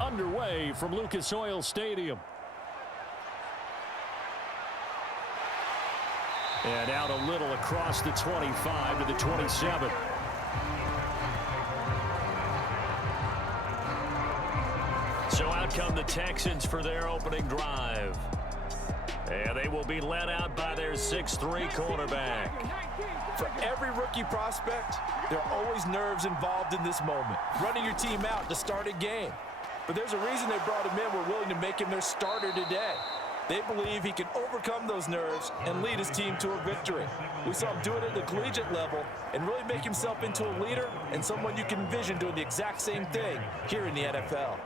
underway from Lucas Oil Stadium. And out a little across the 25 to the 27. So out come the Texans for their opening drive. And they will be led out by their 6'3" quarterback. For every rookie prospect, there are always nerves involved in this moment. Running your team out to start a game. But there's a reason they brought him in. We're willing to make him their starter today. They believe he can overcome those nerves and lead his team to a victory. We saw him do it at the collegiate level and really make himself into a leader and someone you can envision doing the exact same thing here in the NFL.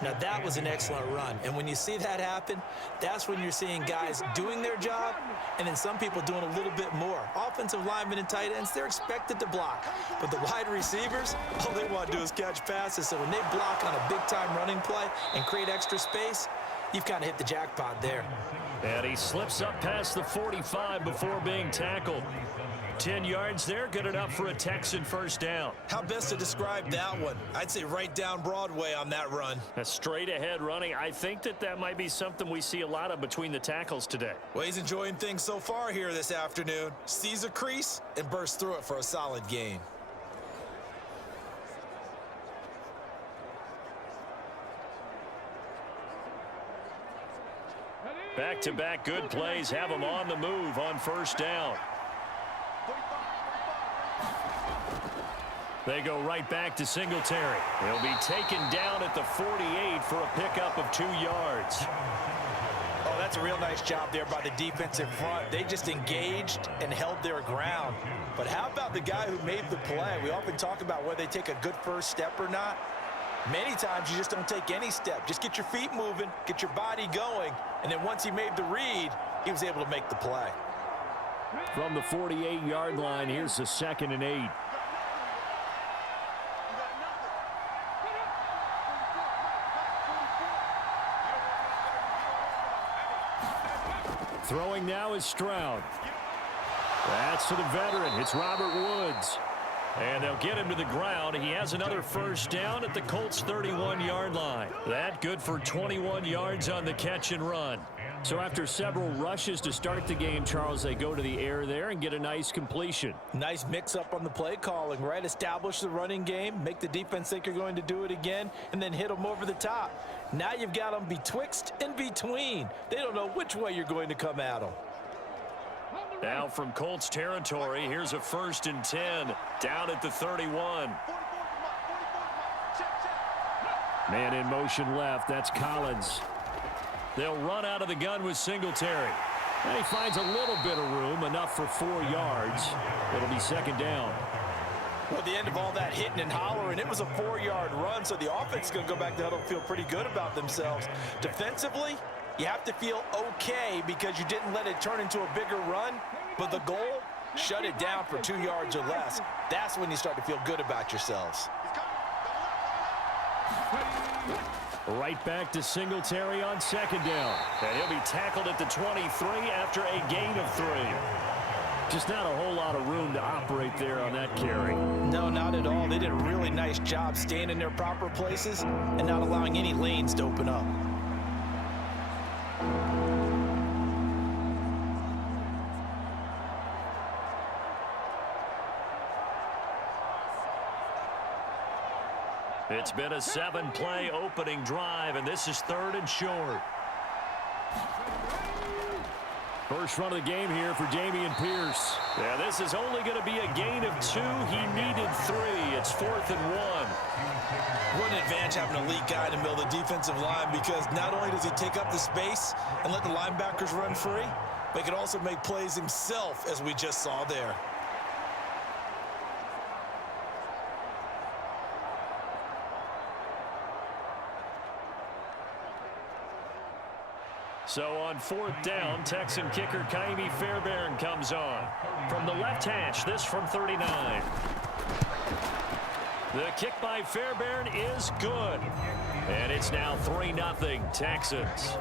Now, that was an excellent run. And when you see that happen, that's when you're seeing guys doing their job and then some people doing a little bit more. Offensive linemen and tight ends, they're expected to block. But the wide receivers, all they want to do is catch passes. So when they block on a big-time running play and create extra space, you've kind of hit the jackpot there. And he slips up past the 45 before being tackled. 10 yards there, good enough for a Texan first down. How best to describe that one? I'd say right down Broadway on that run. A straight ahead running. I think that might be something we see a lot of between the tackles today. Well, he's enjoying things so far here this afternoon. Sees a crease and bursts through it for a solid gain. Back-to-back good plays have him on the move on first down. They go right back to Singletary. He'll be taken down at the 48 for a pickup of 2 yards. Oh, that's a real nice job there by the defensive front. They just engaged and held their ground. But how about the guy who made the play? We often talk about whether they take a good first step or not. Many times you just don't take any step. Just get your feet moving, get your body going, and then once he made the read, he was able to make the play. From the 48-yard line, here's the 2nd and 8. Throwing now is Stroud. That's to the veteran. It's Robert Woods. And they'll get him to the ground. He has another first down at the Colts 31-yard line. That good for 21 yards on the catch and run. So after several rushes to start the game, Charles, they go to the air there and get a nice completion. Nice mix-up on the play calling, right? Establish the running game, make the defense think you're going to do it again, and then hit them over the top. Now you've got them betwixt and between. They don't know which way you're going to come at them. Now from Colts territory, here's a 1st and 10 down at the 31. Man in motion left. That's Collins. They'll run out of the gun with Singletary. And he finds a little bit of room, enough for 4 yards. It'll be 2nd down. Well, at the end of all that hitting and hollering, it was a 4-yard run, so the offense is going to go back to huddle and feel pretty good about themselves. Defensively, you have to feel okay because you didn't let it turn into a bigger run, but the goal, shut it down for 2 yards or less. That's when you start to feel good about yourselves. Right back to Singletary on 2nd down. And he'll be tackled at the 23 after a gain of 3. Just not a whole lot of room to operate there on that carry. No, not at all. They did a really nice job staying in their proper places and not allowing any lanes to open up. It's been a 7-play opening drive, and this is 3rd and short. First run of the game here for Dameon Pierce. Yeah, this is only going to be a gain of 2. He needed 3. It's 4th and 1. What an advantage having an elite guy in the middle of the defensive line, because not only does he take up the space and let the linebackers run free, but he can also make plays himself, as we just saw there. So on 4th down, Texan kicker Kaimi Fairbairn comes on. From the left hash, this from 39. The kick by Fairbairn is good. And it's now 3-0 Texans.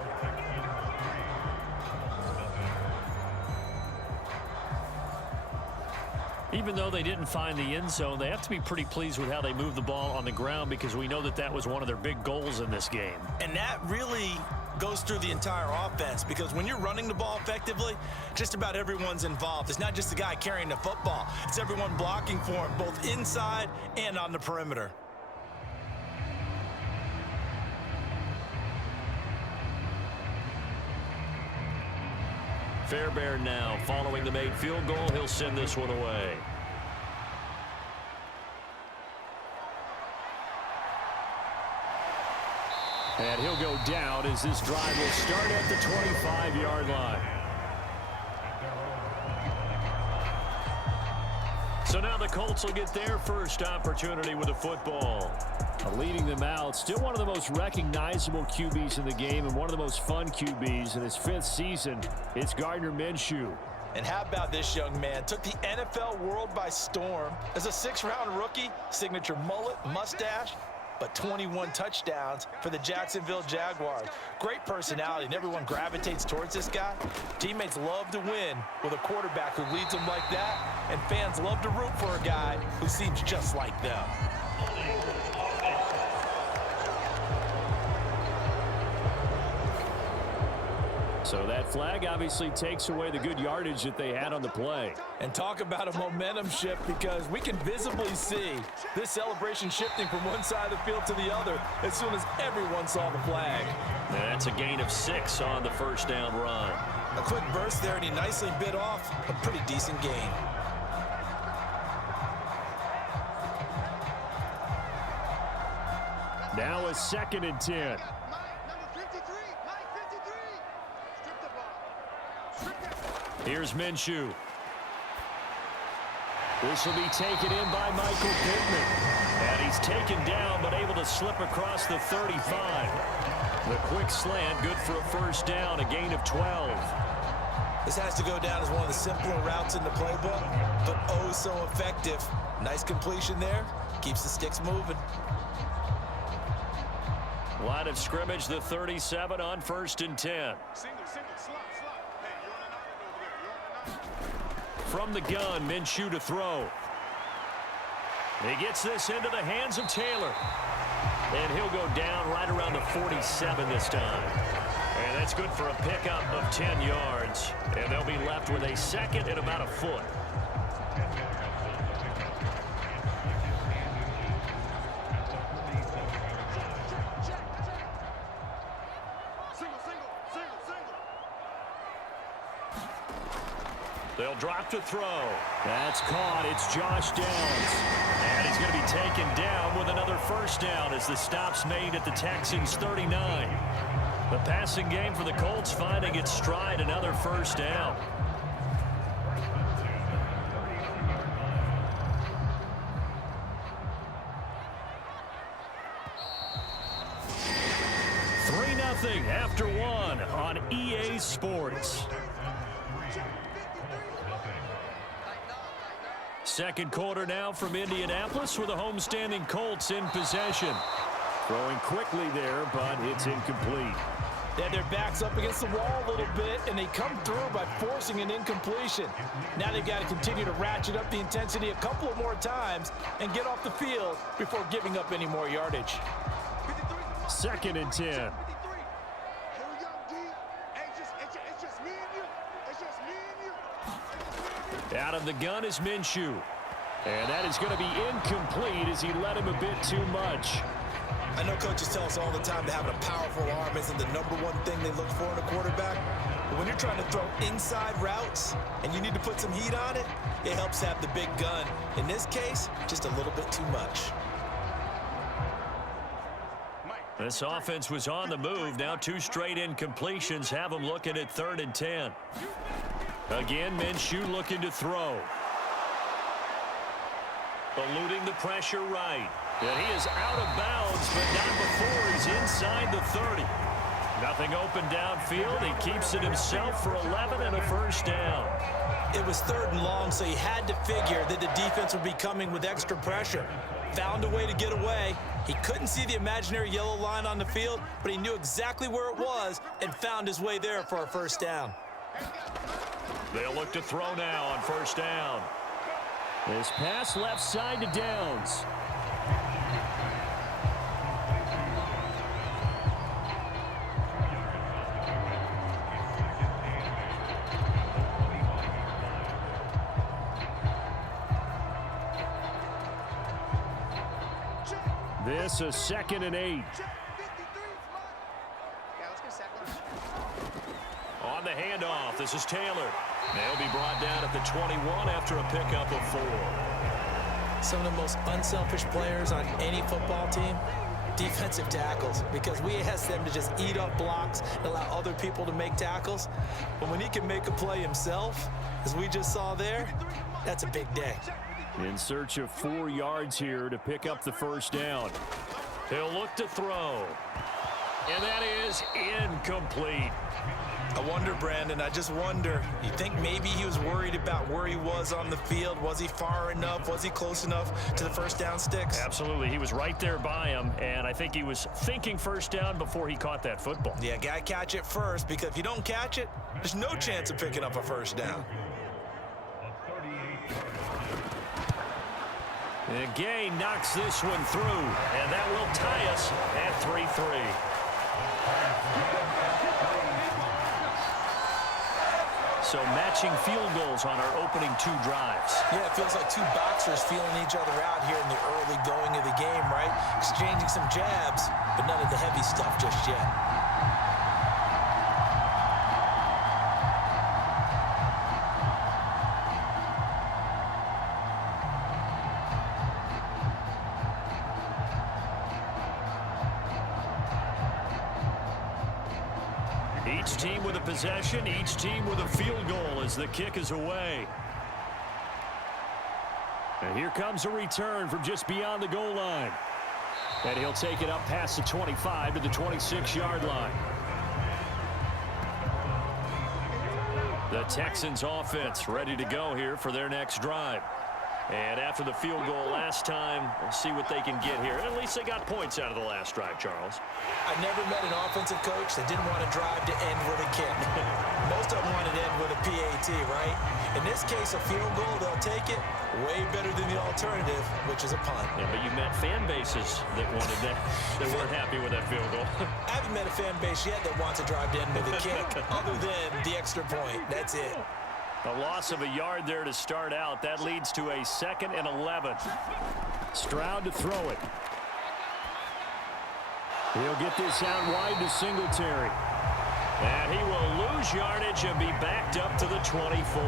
Even though they didn't find the end zone, they have to be pretty pleased with how they moved the ball on the ground because we know that that was one of their big goals in this game. And that really goes through the entire offense because when you're running the ball effectively, just about everyone's involved. It's not just the guy carrying the football. It's everyone blocking for him, both inside and on the perimeter. Fairbairn now following the made field goal. He'll send this one away. And he'll go down as this drive will start at the 25-yard line. So now the Colts will get their first opportunity with the football. Leading them out, still one of the most recognizable QBs in the game and one of the most fun QBs in his 5th season. It's Gardner Minshew. And how about this young man? Took the NFL world by storm. As a 6th-round rookie, signature mullet, mustache, but 21 touchdowns for the Jacksonville Jaguars. Great personality, and everyone gravitates towards this guy. Teammates love to win with a quarterback who leads them like that, and fans love to root for a guy who seems just like them. So that flag obviously takes away the good yardage that they had on the play. And talk about a momentum shift because we can visibly see this celebration shifting from one side of the field to the other as soon as everyone saw the flag. And that's a gain of 6 on the first down run. A quick burst there, and he nicely bit off a pretty decent gain. Now a 2nd and 10. Here's Minshew. This will be taken in by Michael Pittman. And he's taken down but able to slip across the 35. The quick slant, good for a first down, a gain of 12. This has to go down as one of the simpler routes in the playbook, but oh so effective. Nice completion there. Keeps the sticks moving. Line of scrimmage, the 37 on 1st and 10. From the gun, Minshew to throw. He gets this into the hands of Taylor. And he'll go down right around the 47 this time. And that's good for a pickup of 10 yards. And they'll be left with a 2nd and about a foot. They'll drop to throw. That's caught. It's Josh Downs. And he's going to be taken down with another first down as the stop's made at the Texans 39. The passing game for the Colts finding its stride, another first down. After 1 on EA Sports. Second quarter now from Indianapolis with the homestanding Colts in possession. Throwing quickly there, but it's incomplete. They had their backs up against the wall a little bit, and they come through by forcing an incompletion. Now they've got to continue to ratchet up the intensity a couple of more times and get off the field before giving up any more yardage. 2nd and 10. Out of the gun is Minshew. And that is going to be incomplete as he led him a bit too much. I know coaches tell us all the time that having a powerful arm isn't the #1 thing they look for in a quarterback. But when you're trying to throw inside routes and you need to put some heat on it, it helps have the big gun. In this case, just a little bit too much. This offense was on the move. Now 2 straight incompletions have them looking at 3rd and 10. Again, Minshew looking to throw. Eluding the pressure right. And he is out of bounds, but not before he's inside the 30. Nothing open downfield. He keeps it himself for 11 and a first down. It was 3rd and long, so he had to figure that the defense would be coming with extra pressure. Found a way to get away. He couldn't see the imaginary yellow line on the field, but he knew exactly where it was and found his way there for a first down. They'll look to throw now on first down. This pass left side to Downs. This a 2nd and 8. On the handoff, this is Taylor. They'll be brought down at the 21 after a pickup of 4. Some of the most unselfish players on any football team, defensive tackles, because we ask them to just eat up blocks and allow other people to make tackles. But when he can make a play himself, as we just saw there, that's a big day. In search of 4 yards here to pick up the first down. He'll look to throw. And that is incomplete. I wonder, Brandon, I just wonder, you think maybe he was worried about where he was on the field? Was he far enough? Was he close enough to the first down sticks? Absolutely. He was right there by him, and I think he was thinking first down before he caught that football. Yeah, got to catch it first, because if you don't catch it, there's no chance of picking up a first down. And Gay knocks this one through, and that will tie us at 3-3. So matching field goals on our opening 2 drives. Yeah, it feels like 2 boxers feeling each other out here in the early going of the game, right? Exchanging some jabs, but none of the heavy stuff just yet. Each team with a possession, each team with a field goal as the kick is away. And here comes a return from just beyond the goal line. And he'll take it up past the 25 to the 26-yard line. The Texans offense ready to go here for their next drive. And after the field goal last time, we'll see what they can get here. At least they got points out of the last drive, Charles. I never met an offensive coach that didn't want to drive to end with a kick. Most of them wanted to end with a PAT, right? In this case, a field goal, they'll take it. Way better than the alternative, which is a punt. Yeah, but you've met fan bases that wanted that, that weren't happy with that field goal. I haven't met a fan base yet that wants to drive to end with a kick, other than the extra point. That's it. A loss of a yard there to start out. That leads to a 2nd and 11. Stroud to throw it. He'll get this out wide to Singletary. And he will lose yardage and be backed up to the 24.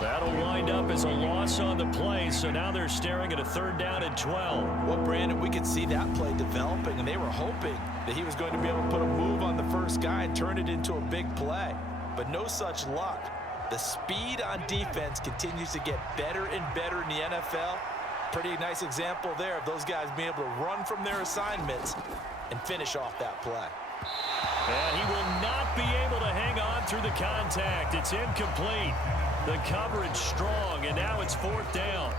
That'll wind up as a loss on the play, so now they're staring at a 3rd down and 12. Well, Brandon, we could see that play developing, and they were hoping that he was going to be able to put a move on the first guy and turn it into a big play. But no such luck. The speed on defense continues to get better and better in the NFL. Pretty nice example there of those guys being able to run from their assignments and finish off that play. And he will not be able to hang on through the contact. It's incomplete. The coverage strong, and now it's 4th down.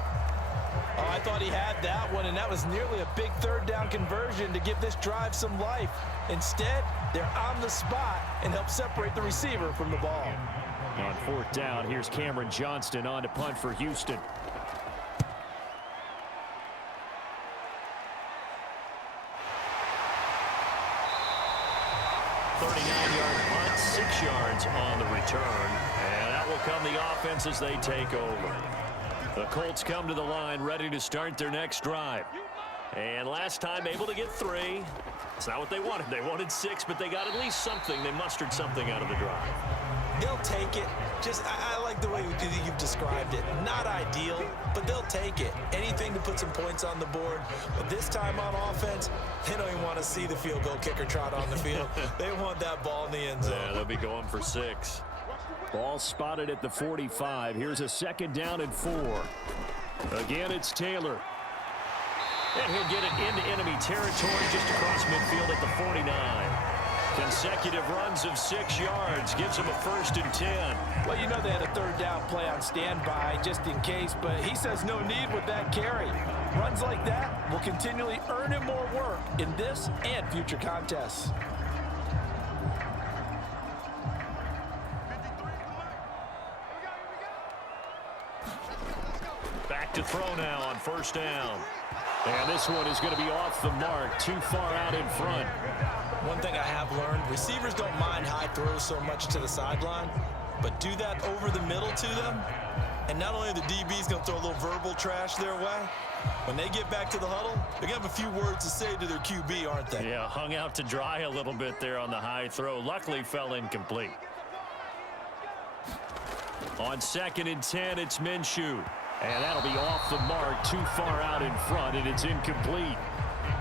Oh, I thought he had that one, and that was nearly a big 3rd down conversion to give this drive some life. Instead, they're on the spot and help separate the receiver from the ball. On 4th down, here's Cameron Johnston on to punt for Houston. Punt, 6 yards on the return. And out will come the offense as they take over. The Colts come to the line ready to start their next drive. And last time able to get 3. It's not what they wanted. They wanted 6, but they got at least something. They mustered something out of the drive. They'll take it. I like the way you've described it. Not ideal, but they'll take it. Anything to put some points on the board. But this time on offense, they don't even want to see the field goal kicker trot on the field. They want that ball in the end zone. Yeah, they'll be going for 6. Ball spotted at the 45. Here's a 2nd down and 4. Again, it's Taylor. And he'll get it into enemy territory just across midfield at the 49. Consecutive runs of 6 yards gives him a 1st and 10. Well, you know they had a 3rd down play on standby just in case, but he says no need with that carry. Runs like that will continually earn him more work in this and future contests. to throw now on first down. And this one is going to be off the mark, too far out in front. One thing I have learned, receivers don't mind high throws so much to the sideline, but do that over the middle to them, and not only are the DBs going to throw a little verbal trash their way, when they get back to the huddle, they're going to have a few words to say to their QB, aren't they? Yeah, hung out to dry a little bit there on the high throw. Luckily, fell incomplete. On 2nd and 10, it's Minshew. And that'll be off the mark, too far out in front, and it's incomplete.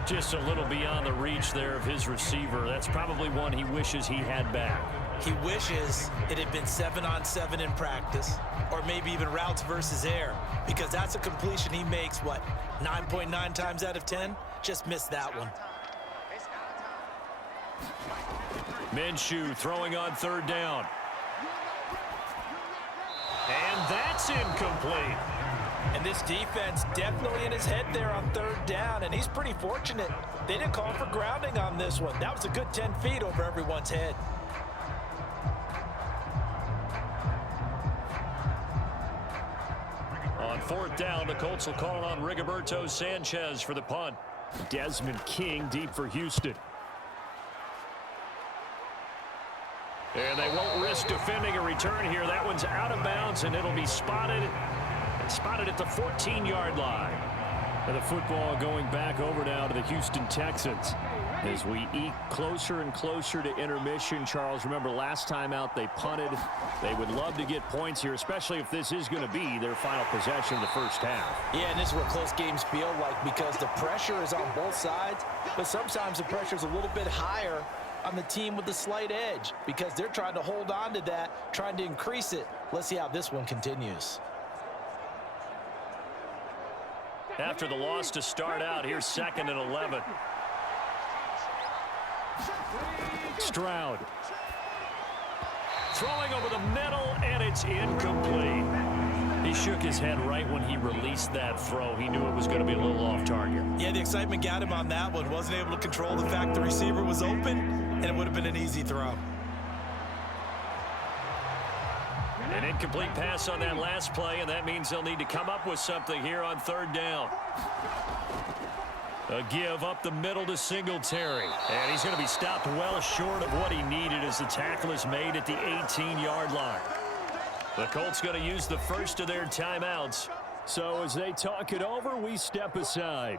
Just a little beyond the reach there of his receiver. That's probably one he wishes he had back. He wishes it had been 7-on-7 in practice, or maybe even routes versus air, because that's a completion he makes, 9.9 times out of 10? Just missed that one. Minshew throwing on 3rd down. And that's incomplete. And this defense definitely in his head there on 3rd down, and he's pretty fortunate. They didn't call for grounding on this one. That was a good 10 feet over everyone's head. On 4th down, the Colts will call on Rigoberto Sanchez for the punt. Desmond King deep for Houston. And they won't risk defending a return here. That one's out of bounds, and it'll be spotted at the 14-yard line. And the football going back over now to the Houston Texans. As we eke closer and closer to intermission, Charles, remember last time out they punted. They would love to get points here, especially if this is going to be their final possession of the first half. Yeah, and this is what close games feel like because the pressure is on both sides, but sometimes the pressure is a little bit higher on the team with the slight edge because they're trying to hold on to that, trying to increase it. Let's see how this one continues. After the loss to start out, here's 2nd and 11. Stroud. Throwing over the middle, and it's incomplete. He shook his head right when he released that throw. He knew it was going to be a little off target. Yeah, the excitement got him on that one. Wasn't able to control the fact the receiver was open, and it would have been an easy throw. An incomplete pass on that last play, and that means they'll need to come up with something here on 3rd down. A give up the middle to Singletary. And he's going to be stopped well short of what he needed as the tackle is made at the 18-yard line. The Colts going to use the first of their timeouts. So as they talk it over, we step aside.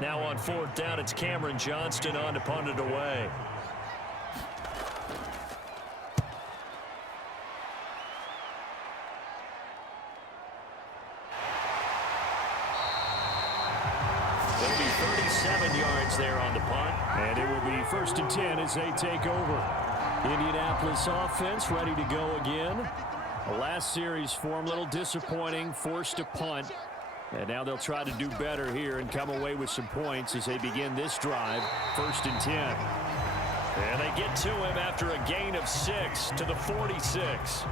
Now on 4th down, it's Cameron Johnston on to punt it away. It'll be 37 yards there on the punt. And it will be 1st and 10 as they take over. Indianapolis offense ready to go again. The last series for them, a little disappointing, forced to punt. And now they'll try to do better here and come away with some points as they begin this drive, 1st and 10. And they get to him after a gain of 6 to the 46.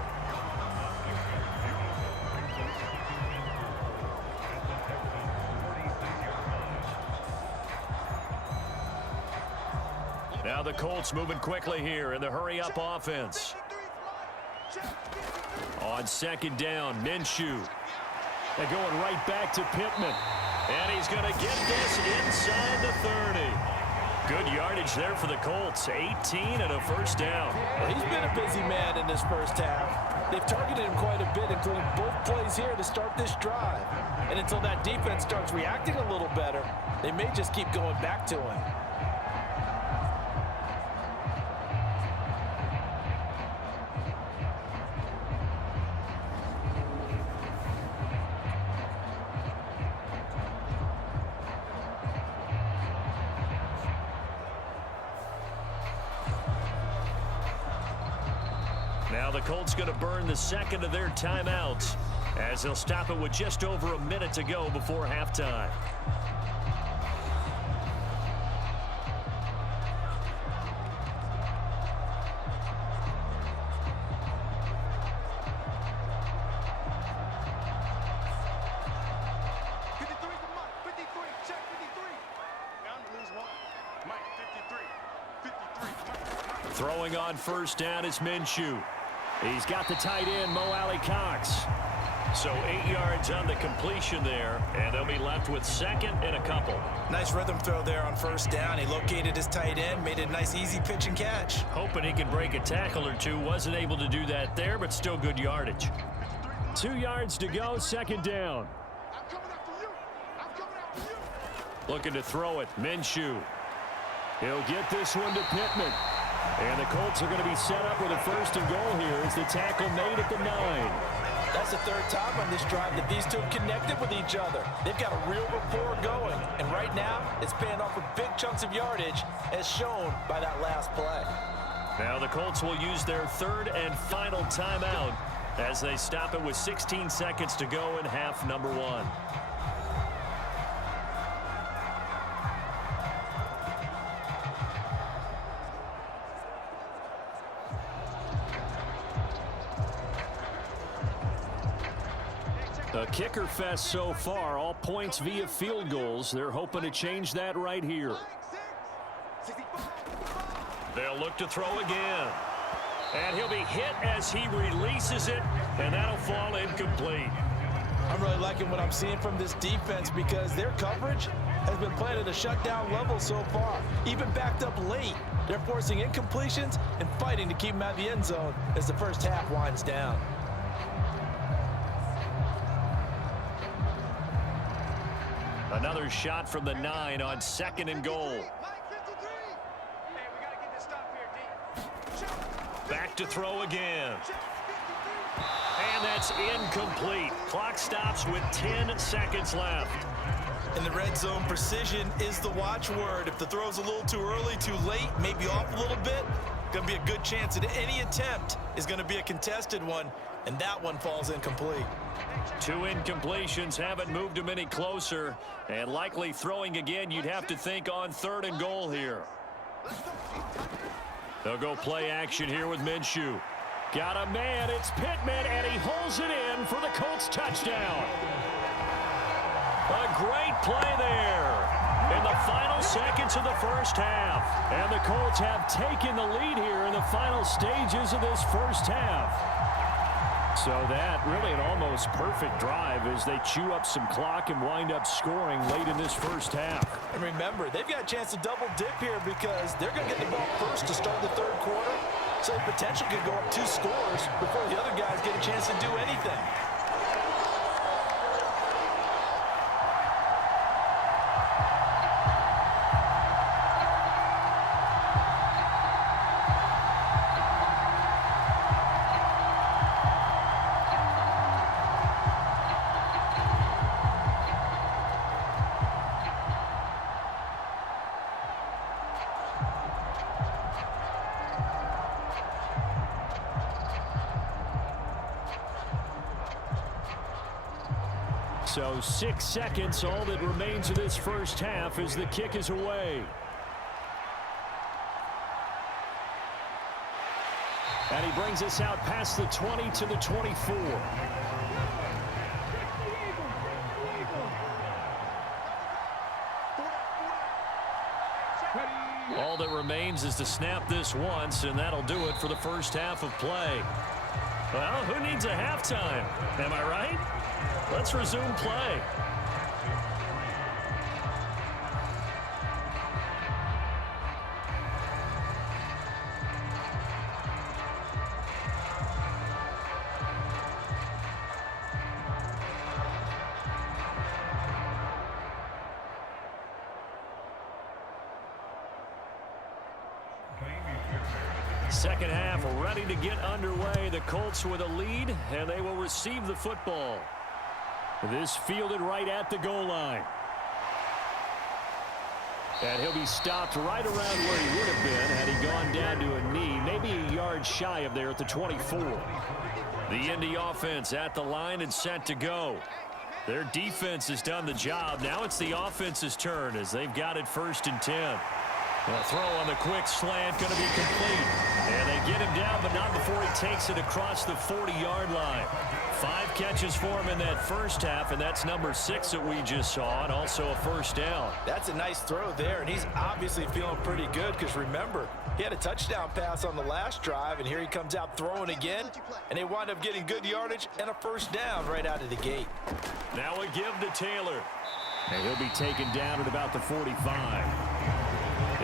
Now the Colts moving quickly here in the hurry-up offense. On 2nd down, Minshew. They're going right back to Pittman. And he's going to get this inside the 30. Good yardage there for the Colts. 18 and a 1st down. Well, he's been a busy man in this first half. They've targeted him quite a bit, including both plays here to start this drive. And until that defense starts reacting a little better, they may just keep going back to him. Now the Colts going to burn the 2nd of their timeouts as they'll stop it with just over a minute to go before halftime. Throwing on first down is Minshew. He's got the tight end, Mo Alley-Cox. So 8 yards on the completion there, and they'll be left with second and a couple. Nice rhythm throw there on first down. He located his tight end, made it a nice easy pitch and catch. Hoping he could break a tackle or two. Wasn't able to do that there, but still good yardage. 2 yards to go, second down. Looking to throw it, Minshew. He'll get this one to Pittman. And the Colts are going to be set up with a first and goal here as the tackle made at the 9. That's the third time on this drive that these two have connected with each other. They've got a real rapport going. And right now, it's paying off with big chunks of yardage, as shown by that last play. Now the Colts will use their third and final timeout as they stop it with 16 seconds to go in half number 1. A kicker fest so far, all points via field goals. They're hoping to change that right here. They'll look to throw again. And he'll be hit as he releases it, and that'll fall incomplete. I'm really liking what I'm seeing from this defense because their coverage has been played at a shutdown level so far. Even backed up late, they're forcing incompletions and fighting to keep them out of the end zone as the first half winds down. Another shot from the 9 on second and goal. Back to throw again. And that's incomplete. Clock stops with 10 seconds left. In the red zone, precision is the watchword. If the throw's a little too early, too late, maybe off a little bit, going to be a good chance that any attempt is going to be a contested one, and that one falls incomplete. 2 incompletions haven't moved him any closer, and likely throwing again, you'd have to think on third and goal here. They'll go play action here with Minshew. Got a man, it's Pittman, and he holds it in for the Colts touchdown. A great play there in the final seconds of the first half. And the Colts have taken the lead here in the final stages of this first half. So that really an almost perfect drive as they chew up some clock and wind up scoring late in this first half. And remember, they've got a chance to double dip here because they're going to get the ball first to start the third quarter. So the potential could go up 2 scores before the other guys get a chance to do anything. So 6 seconds, all that remains of this first half as the kick is away. And he brings us out past the 20 to the 24. All that remains is to snap this once, and that'll do it for the first half of play. Well, who needs a halftime? Am I right? Let's resume play. Second half ready to get underway. The Colts with a lead, and they will receive the football. This fielded right at the goal line. And he'll be stopped right around where he would have been had he gone down to a knee, maybe a yard shy of there at the 24. The Indy offense at the line and set to go. Their defense has done the job. Now it's the offense's turn as they've got it 1st and 10. A throw on the quick slant going to be complete. And they get him down, but not before he takes it across the 40-yard line. 5 catches for him in that first half, and that's number 6 that we just saw, and also a first down. That's a nice throw there, and he's obviously feeling pretty good because, remember, He had a touchdown pass on the last drive, and here he comes out throwing again, and they wind up getting good yardage and a first down right out of the gate. Now a give to Taylor. And he'll be taken down at about the 45.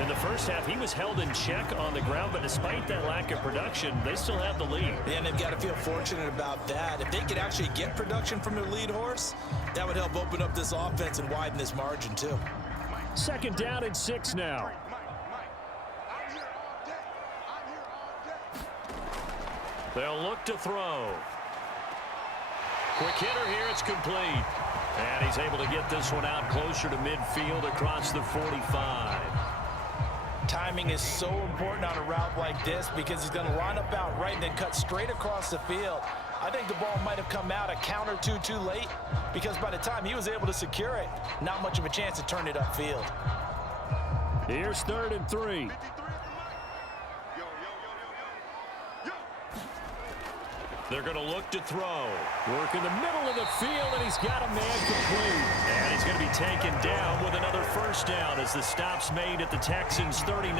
In the first half, he was held in check on the ground, but despite that lack of production, they still have the lead. And they've got to feel fortunate about that. If they could actually get production from their lead horse, that would help open up this offense and widen this margin too. Second down and 6 now. They'll look to throw. Quick hitter here, it's complete. And he's able to get this one out closer to midfield across the 45. Timing is so important on a route like this because he's going to line up out right and then cut straight across the field. I think the ball might have come out a count or two too late because by the time he was able to secure it, not much of a chance to turn it upfield. Here's 3rd and 3. They're going to look to throw. Work in the middle of the field, and he's got a man complete. And he's going to be taken down with another first down as the stop's made at the Texans' 39.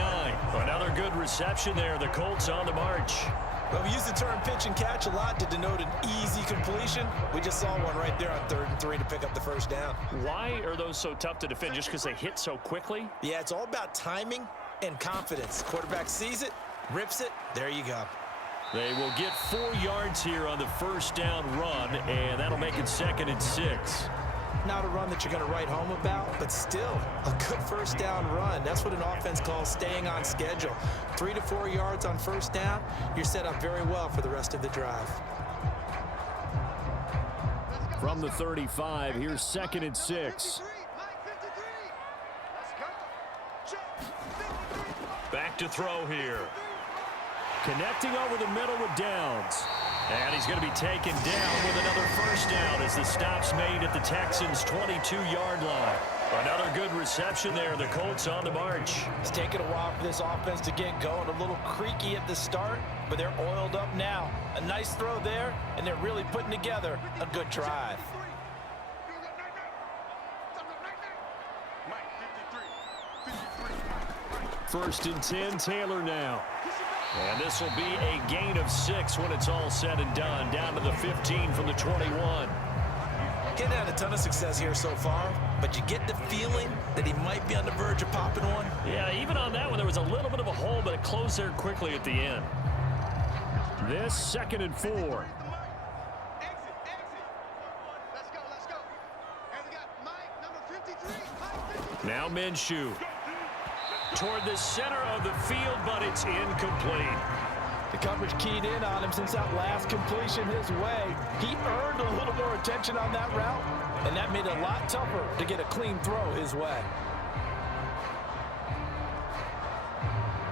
Another good reception there. The Colts on the march. Well, we use the term pitch and catch a lot to denote an easy completion. We just saw one right there on 3rd and 3 to pick up the first down. Why are those so tough to defend? Just because they hit so quickly? Yeah, it's all about timing and confidence. Quarterback sees it, rips it, there you go. They will get 4 yards here on the first down run, and that'll make it 2nd and 6. Not a run that you're going to write home about, but still a good first down run. That's what an offense calls staying on schedule. 3 to 4 yards on first down, you're set up very well for the rest of the drive. From the 35, here's 2nd and 6. Back to throw here. Connecting over the middle with Downs. And he's going to be taken down with another first down as the stop's made at the Texans' 22-yard line. Another good reception there. The Colts on the march. It's taken a while for this offense to get going. A little creaky at the start, but they're oiled up now. A nice throw there, and they're really putting together a good drive. First and 10, Taylor now. And this will be a gain of 6 when it's all said and done. Down to the 15 from the 21. Getting had a ton of success here so far, but you get the feeling that he might be on the verge of popping one. Yeah, even on that one, there was a little bit of a hole, but it closed there quickly at the end. This 2nd and 4. Now Minshew. Toward the center of the field, but it's incomplete. The coverage keyed in on him since that last completion his way. He earned a little more attention on that route, and that made it a lot tougher to get a clean throw his way.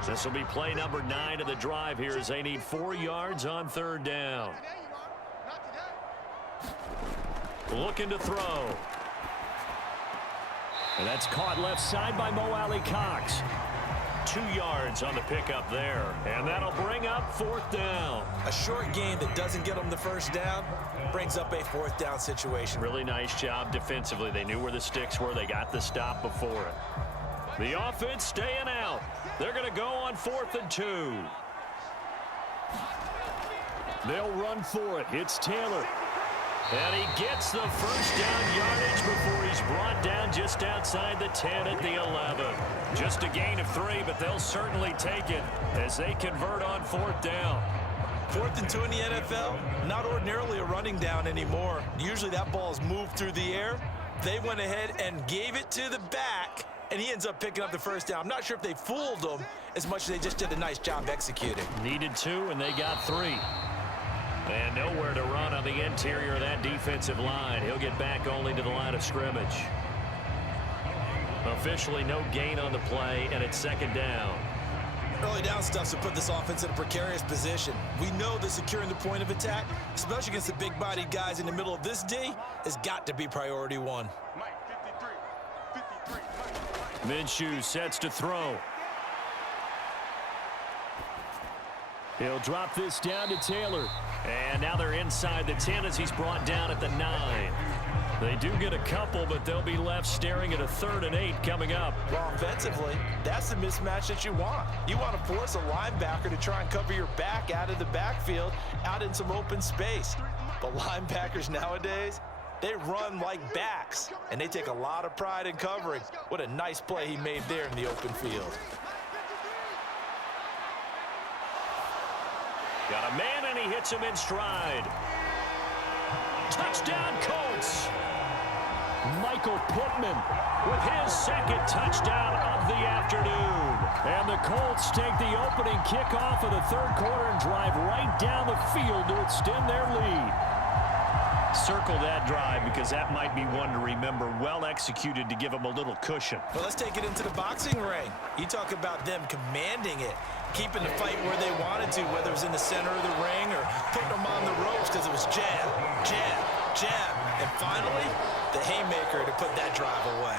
This will be play number 9 of the drive here as they need 4 yards on 3rd down. Looking to throw. And that's caught left side by Mo Alley Cox. 2 yards on the pickup there. And that'll bring up 4th down. A short gain that doesn't get them the first down brings up a 4th down situation. Really nice job defensively. They knew where the sticks were. They got the stop before it. The offense staying out. They're going to go on 4th and 2. They'll run for it. It's Taylor. And he gets the first down yardage before he's brought down just outside the 10 at the 11. Just a gain of 3, but they'll certainly take it as they convert on 4th down. 4th and 2 in the NFL, not ordinarily a running down anymore. Usually that ball is moved through the air. They went ahead and gave it to the back, and he ends up picking up the first down. I'm not sure if they fooled him as much as they just did a nice job executing. Needed 2, and they got 3. And nowhere to run on the interior of that defensive line. He'll get back only to the line of scrimmage. Officially no gain on the play, and it's 2nd down. Early down stuff to put this offense in a precarious position. We know that securing the point of attack, especially against the big-bodied guys in the middle of this D, has got to be priority 1. Minshew sets to throw. He'll drop this down to Taylor. And now they're inside the 10 as he's brought down at the 9. They do get a couple, but they'll be left staring at a 3rd and 8 coming up. Well, offensively, that's the mismatch that you want. You want to force a linebacker to try and cover your back out of the backfield, out in some open space. But linebackers nowadays, they run like backs, and they take a lot of pride in covering. What a nice play he made there in the open field. Got a man, and he hits him in stride. Touchdown, Colts. Michael Pittman with his 2nd touchdown of the afternoon. And the Colts take the opening kickoff of the 3rd quarter and drive right down the field to extend their lead. Circle that drive because that might be one to remember. Well executed to give them a little cushion. Well, let's take it into the boxing ring. You talk about them commanding it, keeping the fight where they wanted to, whether it was in the center of the ring or putting them on the ropes because it was jab, jab, jab. And finally, the haymaker to put that drive away.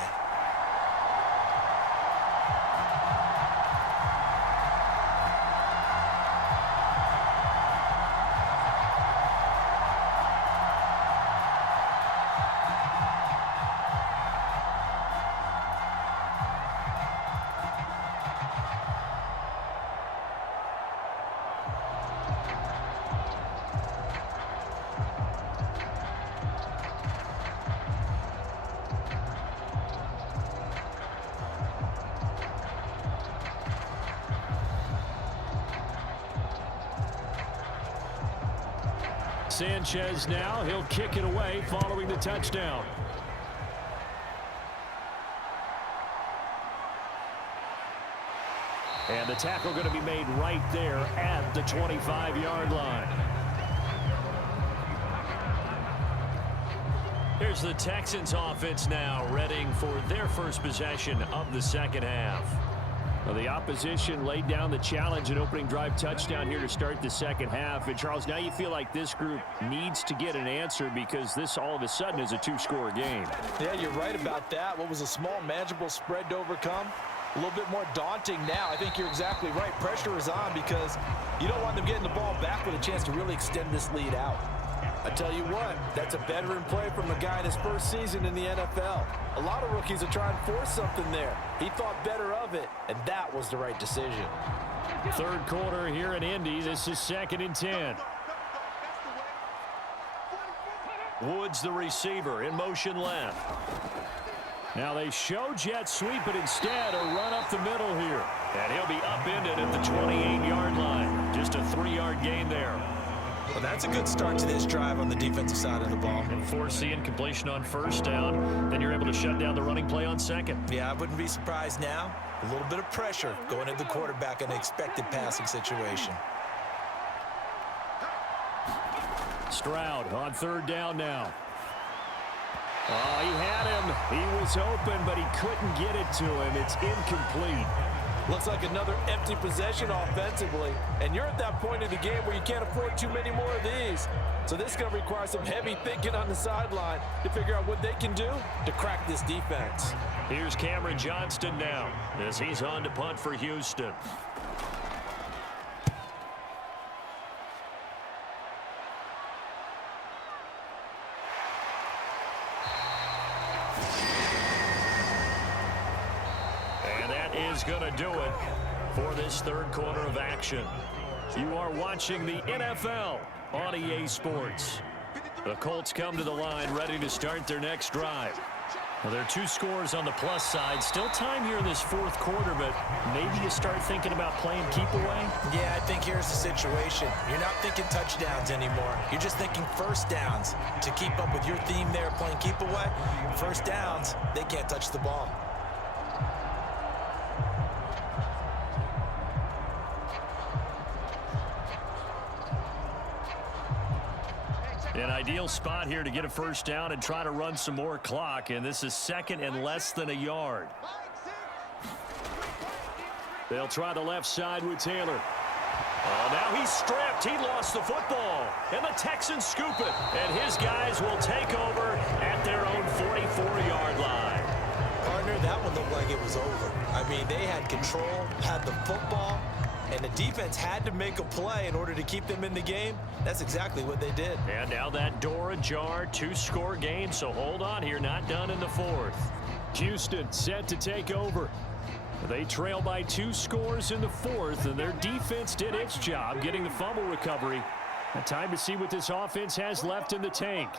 Sanchez now, he'll kick it away following the touchdown. And the tackle going to be made right there at the 25-yard line. Here's the Texans offense now, readying for their first possession of the 2nd half. Well, the opposition laid down the challenge and opening drive touchdown here to start the 2nd half. And, Charles, now you feel like this group needs to get an answer because this all of a sudden is a 2-score game. Yeah, you're right about that. What was a small, manageable spread to overcome? A little bit more daunting now. I think you're exactly right. Pressure is on because you don't want them getting the ball back with a chance to really extend this lead out. I tell you what, that's a veteran play from a guy in his first season in the NFL. A lot of rookies are trying to force something there. He thought better of it, and that was the right decision. 3rd quarter here in Indy. This is 2nd and 10. Woods, the receiver, in motion left. Now they show jet sweep, but instead a run up the middle here. And he'll be upended at the 28-yard line. Just a 3-yard gain there. Well, that's a good start to this drive on the defensive side of the ball. And forcing completion on 1st down. Then you're able to shut down the running play on 2nd. Yeah, I wouldn't be surprised now. A little bit of pressure going at the quarterback in an expected passing situation. Stroud on 3rd down now. Oh, he had him. He was open, but he couldn't get it to him. It's incomplete. Looks like another empty possession offensively. And you're at that point in the game where you can't afford too many more of these. So this is going to require some heavy thinking on the sideline to figure out what they can do to crack this defense. Here's Cameron Johnston now as he's on to punt for Houston. Is going to do it for this 3rd quarter of action. You are watching the NFL on EA Sports. The Colts come to the line ready to start their next drive. Well, there are 2 scores on the plus side. Still time here in this 4th quarter, but maybe you start thinking about playing keep away? Yeah, I think here's the situation. You're not thinking touchdowns anymore. You're just thinking 1st downs. To keep up with your theme there, playing keep away, 1st downs, they can't touch the ball. An ideal spot here to get a 1st down and try to run some more clock, and this is 2nd and less than a yard. They'll try the left side with Taylor. Oh, now he's stripped. He lost the football, and the Texans scoop it, and his guys will take over at their own 44-yard line. Partner, that one looked like it was over. I mean, they had control, had the football, And the defense had to make a play in order to keep them in the game. That's exactly what they did. And now that door ajar, 2-score game, so hold on here, not done in the fourth. Houston set to take over. They trail by 2 scores in the fourth, and their defense did its job getting the fumble recovery. Time to see what this offense has left in the tank.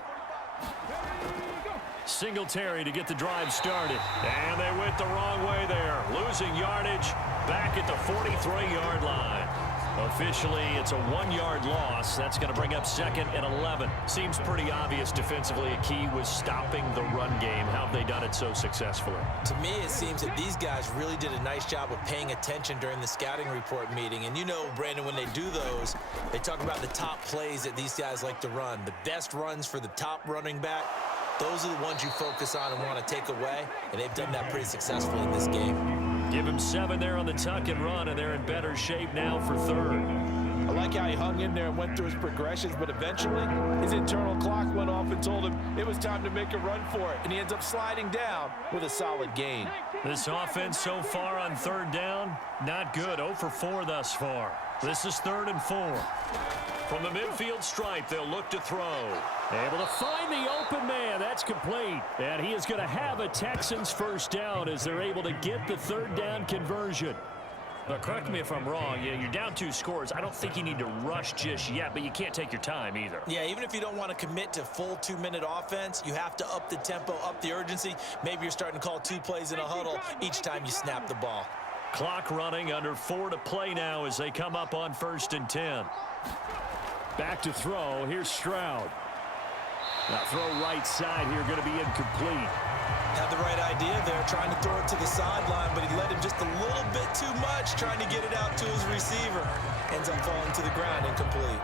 Singletary to get the drive started. And they went the wrong way there. Losing yardage back at the 43-yard line. Officially, it's a 1-yard loss. That's going to bring up 2nd and 11. Seems pretty obvious defensively. A key was stopping the run game. How have they done it so successfully? To me, it seems that these guys really did a nice job of paying attention during the scouting report meeting. And you know, Brandon, when they do those, they talk about the top plays that these guys like to run. The best runs for the top running back. Those are the ones you focus on and want to take away. And they've done that pretty successfully in this game. Give him 7 there on the tuck and run, and they're in better shape now for 3rd. I like how he hung in there and went through his progressions, but eventually his internal clock went off and told him it was time to make a run for it, and he ends up sliding down with a solid gain. This offense so far on 3rd down, not good. 0 for 4 thus far. This is 3rd and 4. From the midfield stripe, they'll look to throw. Able to find the open man. That's complete. And he is going to have a Texans first down as they're able to get the 3rd down conversion. But correct me if I'm wrong. You're down 2 scores. I don't think you need to rush just yet, but you can't take your time either. Yeah, even if you don't want to commit to full 2-minute offense, you have to up the tempo, up the urgency. Maybe you're starting to call 2 plays in a huddle each time you snap the ball. Clock running, under 4 to play now as they come up on 1st and 10. Back to throw. Here's Stroud. Now throw right side here, going to be incomplete. Had the right idea there, trying to throw it to the sideline, but he let him just a little bit too much, trying to get it out to his receiver. Ends up falling to the ground, incomplete.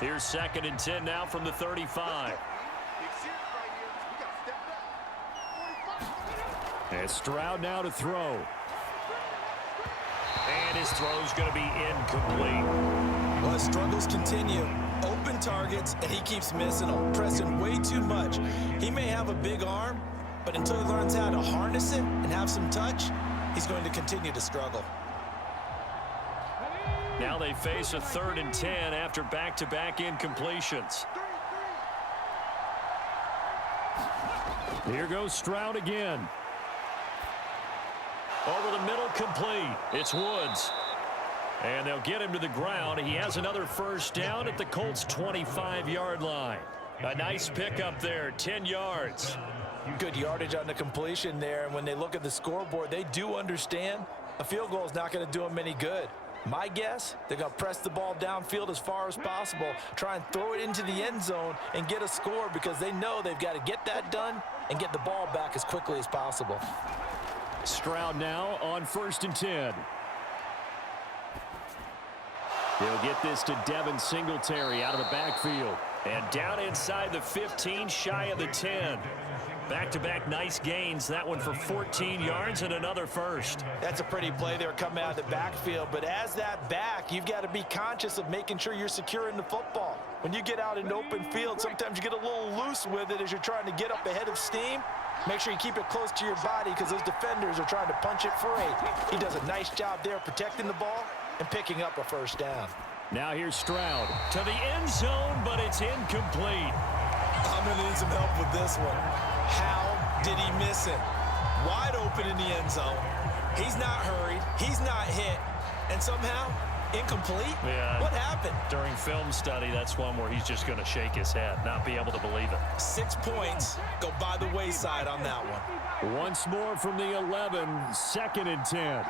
Here's 2nd and 10 now from the 35. And Stroud now to throw. And his throw's going to be incomplete. Well, his struggles continue. Open targets, and he keeps missing them, pressing way too much. He may have a big arm, but until he learns how to harness it and have some touch, he's going to continue to struggle. Now they face a 3rd and 10 after back-to-back incompletions. Here goes Stroud again. Over the middle, complete. It's Woods. And they'll get him to the ground. He has another first down at the Colts' 25-yard line. A nice pickup there, 10 yards. Good yardage on the completion there, and when they look at the scoreboard, they do understand a field goal is not going to do them any good. My guess, they're going to press the ball downfield as far as possible, try and throw it into the end zone and get a score because they know they've got to get that done and get the ball back as quickly as possible. Stroud now on 1st and 10. He'll get this to Devin Singletary out of the backfield. And down inside the 15, shy of the 10. Back-to-back nice gains. That one for 14 yards and another first. That's a pretty play there coming out of the backfield. But as that back, you've got to be conscious of making sure you're securing the football. When you get out in open field, sometimes you get a little loose with it as you're trying to get up ahead of steam. Make sure you keep it close to your body because those defenders are trying to punch it free. He does a nice job there protecting the ball and picking up a first down. Now here's Stroud to the end zone, but it's incomplete. I'm going to need some help with this one. How did he miss it? Wide open in the end zone. He's not hurried. He's not hit. And somehow, incomplete? Yeah. What happened? During film study, that's one where he's just going to shake his head, not be able to believe it. 6 points go by the wayside on that one. Once more from the 11, 2nd and 10.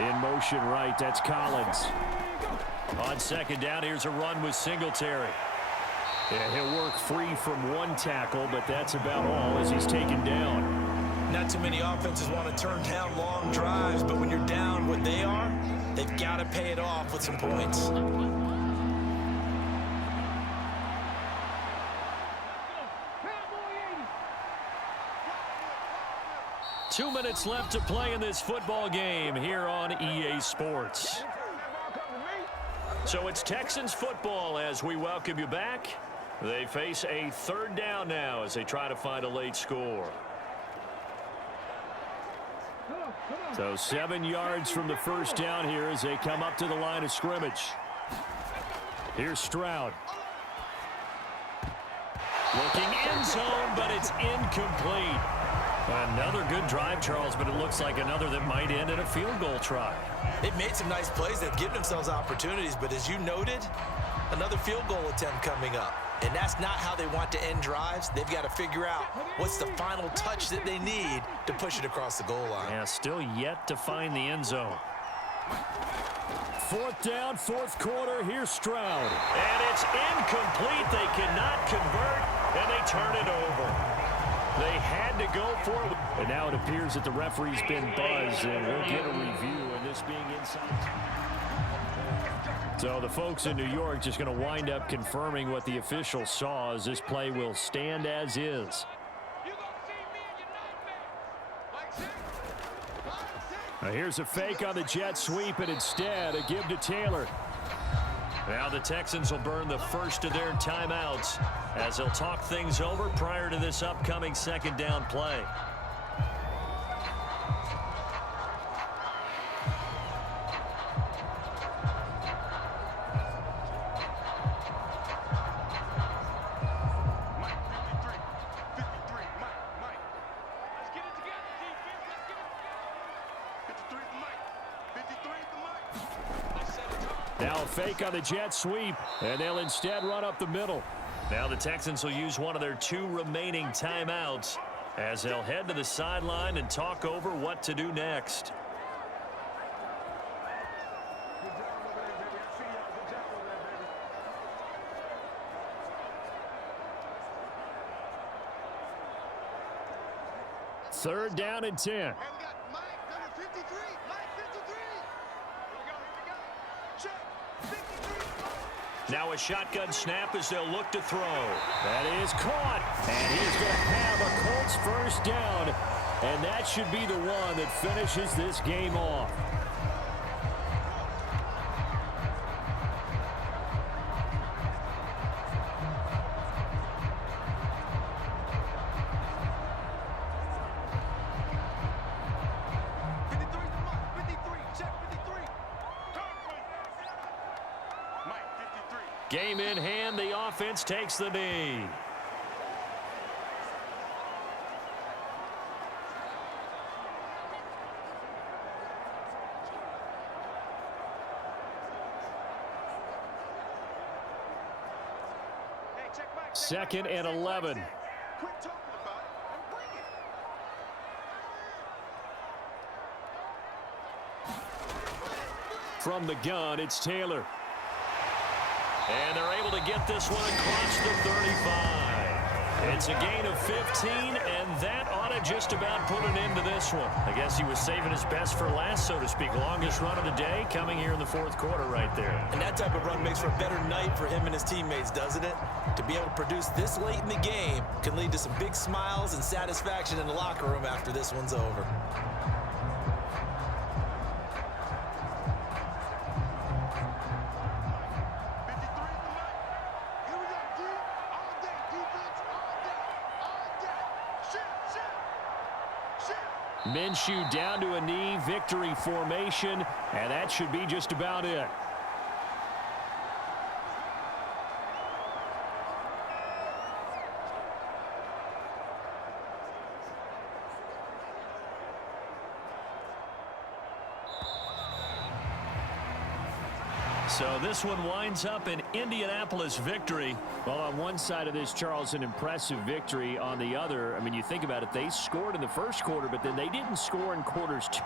In motion right, that's Collins. On 2nd down, here's a run with Singletary. And he'll work free from 1 tackle, but that's about all as he's taken down. Not too many offenses want to turn down long drives, but when you're down what they are, they've got to pay it off with some points. 2 minutes left to play in this football game here on EA Sports. So it's Texans football as we welcome you back. They face a third down now as they try to find a late score. So 7 yards from the first down here as they come up to the line of scrimmage. Here's Stroud. Looking end zone, but it's incomplete. Another good drive, Charles, but it looks like another that might end in a field goal try. They've made some nice plays. They've given themselves opportunities, but as you noted, another field goal attempt coming up. And that's not how they want to end drives. They've got to figure out what's the final touch that they need to push it across the goal line. Yeah, still yet to find the end zone. Fourth down, fourth quarter. Here's Stroud. And it's incomplete. They cannot convert, and they turn it over. They had to go for it. And now it appears that the referee's been buzzed, and we'll get a review, and this being inside. So the folks in New York just going to wind up confirming what the official saw, as this play will stand as is. Now here's a fake on the jet sweep, and instead a give to Taylor. Now the Texans will burn the first of their timeouts as they'll talk things over prior to this upcoming second down play. Now a fake on the jet sweep, and they'll instead run up the middle. Now the Texans will use one of their 2 remaining timeouts as they'll head to the sideline and talk over what to do next. Third down and 10. Now a shotgun snap as they'll look to throw. That is caught. And he's going to have a Colts first down. And that should be the one that finishes this game off. Game in hand, the offense takes the knee. Second and 11. From the gun, it's Taylor. And they're able to get this one across the 35. It's a gain of 15, and that ought to just about put an end to this one. I guess he was saving his best for last, so to speak. Longest run of the day coming here in the fourth quarter right there. And that type of run makes for a better night for him and his teammates, doesn't it? To be able to produce this late in the game can lead to some big smiles and satisfaction in the locker room after this one's over. Minshew down to a knee, victory formation, and that should be just about it. So this one winds up an Indianapolis victory. Well, on one side of this, Charles, an impressive victory. On the other, I mean, you think about it, they scored in the first quarter, but then they didn't score in quarters 2